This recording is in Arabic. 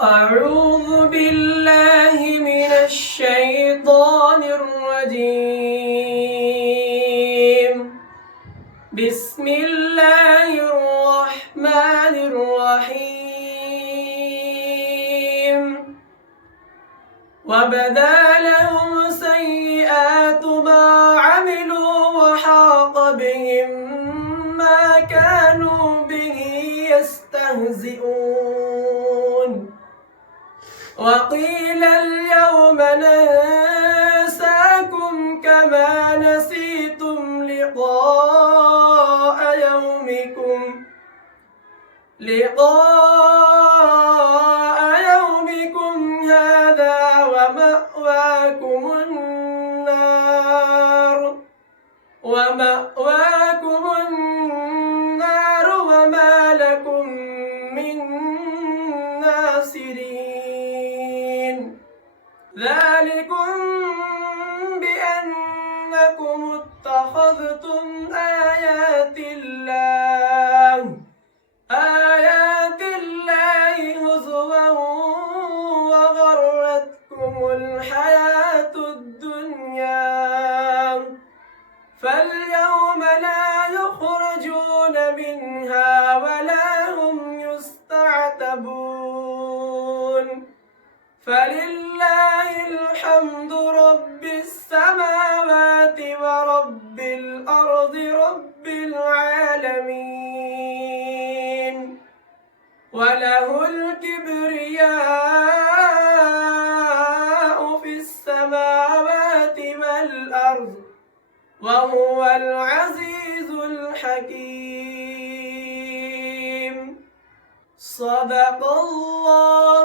أعوذ بالله من الشيطان الرجيم. بسم الله الرحمن الرحيم. وبدا لهم سيئات ما عملوا وحاق بهم ما كانوا به يستهزئون. وقيل اليوم ننساكم كما نسيتم لقاء يومكم هذا ومأواكم النار وما لكم من ناصرين. ذلكم بأنكم اتخذتم آيات الله هزوا وغرتكم الحياة الدنيا، فاليوم لا يخرجون منها ولا هم يستعتبون. فلله الحمد رب السماوات ورب الأرض رب العالمين، وله الكبرياء في السماوات والأرض وهو العزيز الحكيم. صدق الله